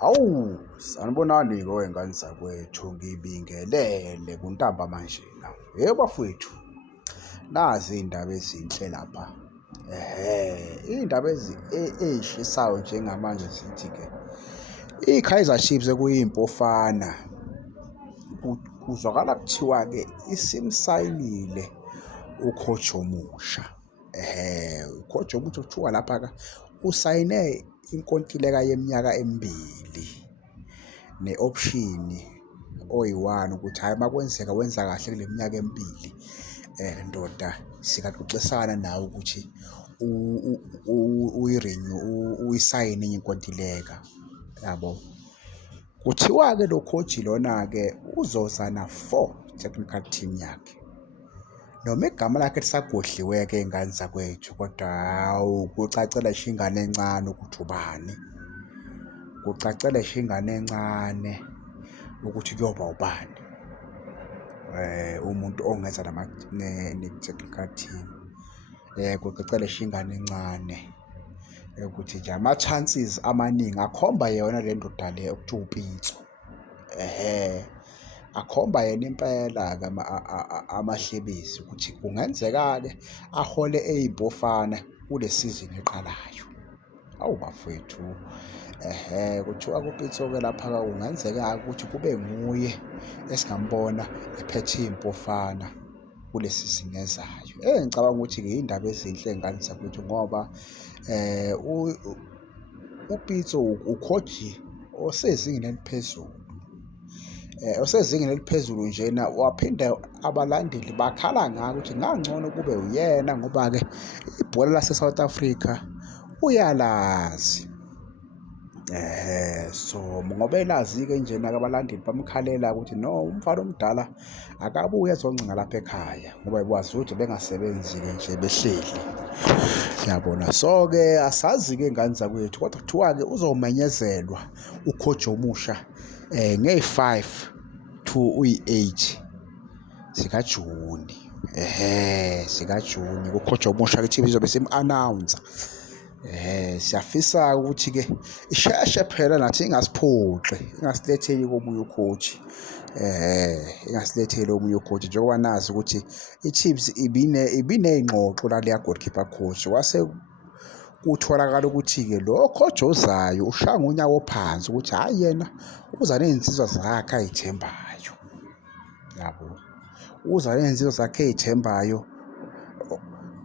Awu, sanibonani-ke wey'ngane zakwethu, ngibingelele kuntamba manjena. Yebo bafowethu, nazi iy'ndaba ezinhle lapha. Iy'ndaba ey'shisayo njengamanje zithi-ke i-Kaizer Chiefs ekuyimpofana kuzwakala kuthiwa-ke isimsayinile u-coach omusha. U-coach omusha kuthiwa lapha-ke usayine inkontileka yeminyaka emibili ne-option oyi-1 ukuthi hhayi uma kwenzeka wenza kahle kule minyaka emibili, ndoda singaxoxisana nawe ukuthi uyisayine enye inkontileka, yabo. Kuthiwa-ke lo coach lona-ke uzoza na-4 technical team yakhe, noma igama lakhe lisagodliwe-ke iy'ngane zakwethu, kodwa hawu kucacela nje ingane encane ukuthi ubani. Kucacela nje ingane encane ukuthi kuyoba ubani umuntu ongeza ne-technical team. Kucacela nje ingane encane ukuthi nje ama-chances amaningi akhomba yona le ndoda le okuthiwa uPitso. Akhomba yena impela-ke amahlebezi ukuthi kungenzeka-ke ahole ey'mpofana kule sizini eqalayo. Awu bafowethu, kuthiwa kuPitso-ke lapha-ke kungenzeka-ke ukuthi kube nguye esingambona ephethe iy'mpofana kule sizini ezayo. Ngicabanga ukuthi-ke iy'ndaba ezinhle iy'ngane zakwethu ngoba uPitso ukhoji osezingeni eliphezulu. Osezingeni eliphezulu njena waphinde abalandeli bakhala ngako ukuthi kungangcono kube uyena ngoba-ke ibhola lase-South Africa uyalazi. So ngoba elazi-ke njena-ke abalandeli bamkhalela ukuthi no, umfana omdala akabuye azoncenga lapha ekhaya ngoba bekwazi ukuthi bengasebenzi-ke nje behleli, yabona. So-ke asazi-ke iy'ngane zakwethu kodwa kuthiwa-ke uzomenyezelwa u-coach omusha ngey'5 to uyi-8 zikaJuni. ZikaJuni u-coach omusha-ke i-team izobe simu-announce-a. Siyafisa ukuthi-ke isheshe phela nathi ingasiphoxi, ingasiletheli komunye u-coach. Ingasiletheli omunye u-coach njengoba nazi ukuthi i-Chiefs ibiney'ngxoxo naleya goalkeeper coach. Kwase kutholakala ukuthi-ke lo coach ozayo ushaya ngonyawo phansi ukuthi hhayi yena uza ney'nsizwa zakhe ay'thembayo, yabo. Uza ney'nsizwa zakhe ey'thembayo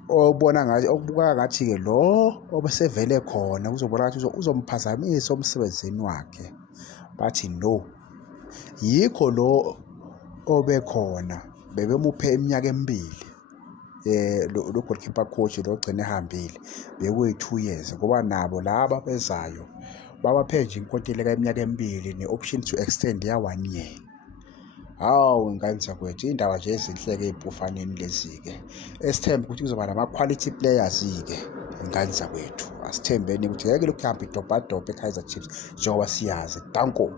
okubukeka ngathi-ke lo obesevele khona kuzobonakala ukuthi uzomphazamisa emsebenzini wakhe. Bathi no, yikho lo obekhona bebemuphe iminyaka emibili. Lo goalkeeper coach lo ogcine ehambile bekuyi-2 years ngoba nabo laba bezayo babaphe nje inkontileka yeminyaka emibili ne-option to extend ya-1 year. Hawu iy'ngane zakwethu, iy'ndaba nje ezinhle-ke ey'mpofaneni lezi-ke. Esithembe ukuthi kuzoba nama-quality players-ke iy'ngane zakwethu. Asithembeni ukuthi ngeke lokhu kuhambe idobhadobha e-Kaizer Chiefs njengoba siyazi. Danko.